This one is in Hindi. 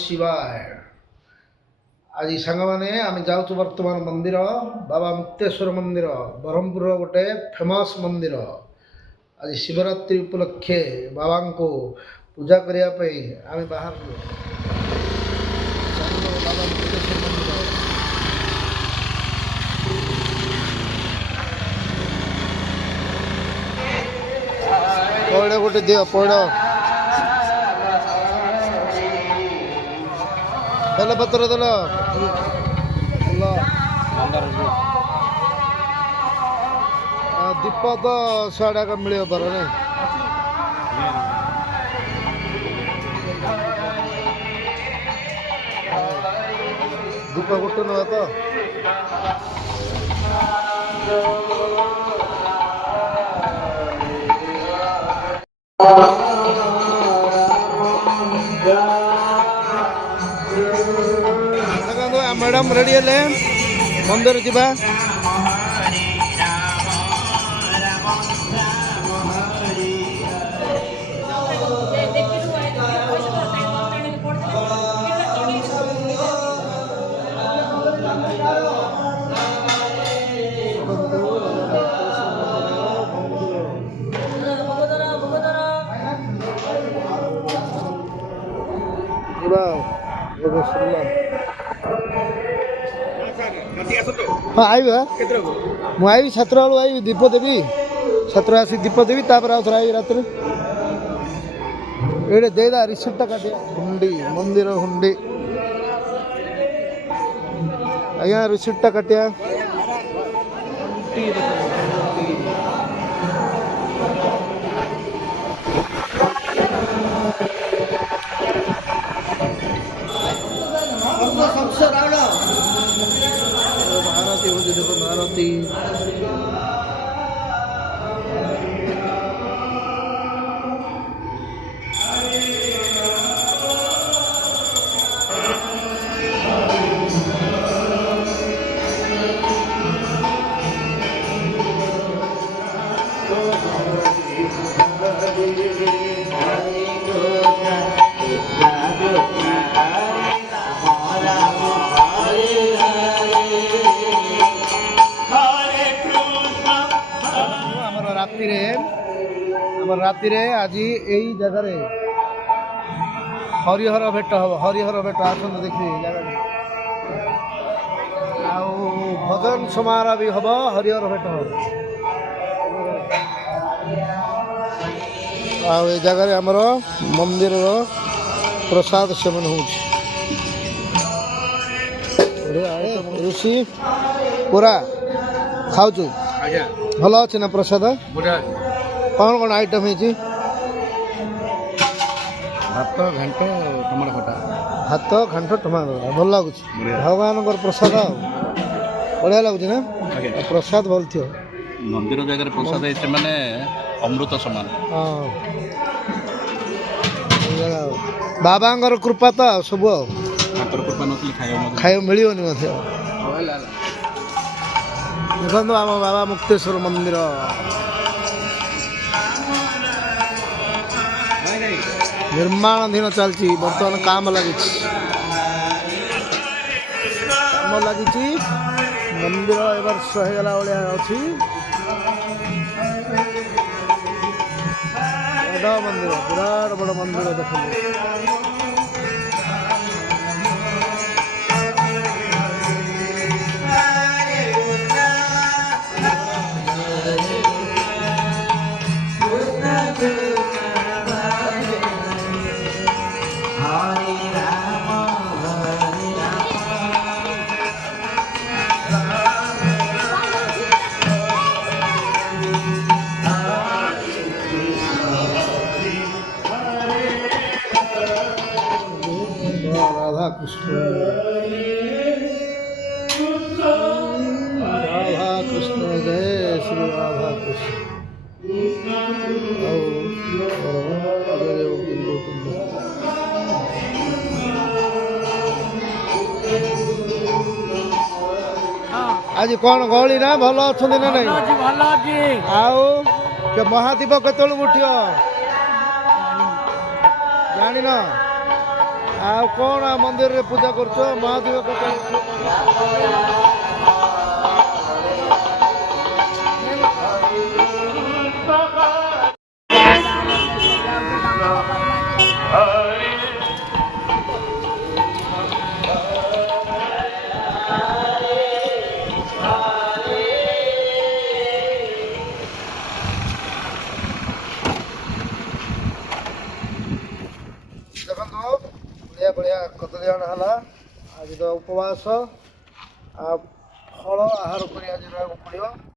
शिवाय। आज सांग मैंने आम जाऊँ बर्तमान मंदिर बाबा मुक्तेश्वर मंदिर ब्रह्मपुर गोटे फेमस मंदिर। आज शिवरात्रि उपलक्षे बाबा को पूजा करने आम बाहर बाबा मुक्तेश्वर मंदिर। पौड़ गोटे दियो पौड़ बेलपत्र देल दीप तो साढ़े मिल पार नहीं दीप गोटे ना तो मैडम रेडी है मंदिर जीवा हाँ आई मुझे छात्र बेलू आई दीप देवी छात्र आसी दीप देवी तापर आउ थे आई रात ये देदा रिसिप्टा काटिया हुंडी मंदिर हुंडी आज्ञा रिसिप्टा काटिया महारती हो देखो महारती राति आज यही जगह हरिहर भेट हम हरिहर भेट आसन देखिए जगह भजन समारोह भी हम हरिहर भेट हम आ जगह आमर मंदिर प्रसाद सेवन हो ऋषि पूरा खाऊ भल अच्छे ना प्रसाद कौन कौन आइटम है भात घांट टमाटो खटा भात घांट टमाटो खटा भल लगुच भगवान प्रसाद बढ़िया लगुच ना प्रसाद भल थी मंदिर जगह प्रसाद माने अमृत समान बाबा कृपा तो सब कृपा नथी खाई मिलनी देखो आम बाबा मुक्तेश्वर मंदिर निर्माणाधीन चलती बर्तमान काम लगी मंदिर ए वर्ष होगला भाया अच्छी बड़ मंदिर विराट बड़ मंदिर देखिए राधा कृष्ण जय श्री राधा कृष्ण आज कौन गहली ना भल अच्छा ना नहीं आओ महादीप केत उठ जान ଆଉ କ'ଣ ମନ୍ଦିରରେ ପୂଜା କରୁଛ ମହାଦେବ କଥା ଦେଖନ୍ତୁ ବଢ଼ିଆ ବଢ଼ିଆ କଦଳୀ ଅଣା ହେଲା ଆଜି ତ ଉପବାସ ଆଉ ଫଳ ଆହାର କରି ଆଜି ରହିବାକୁ ପଡ଼ିବ।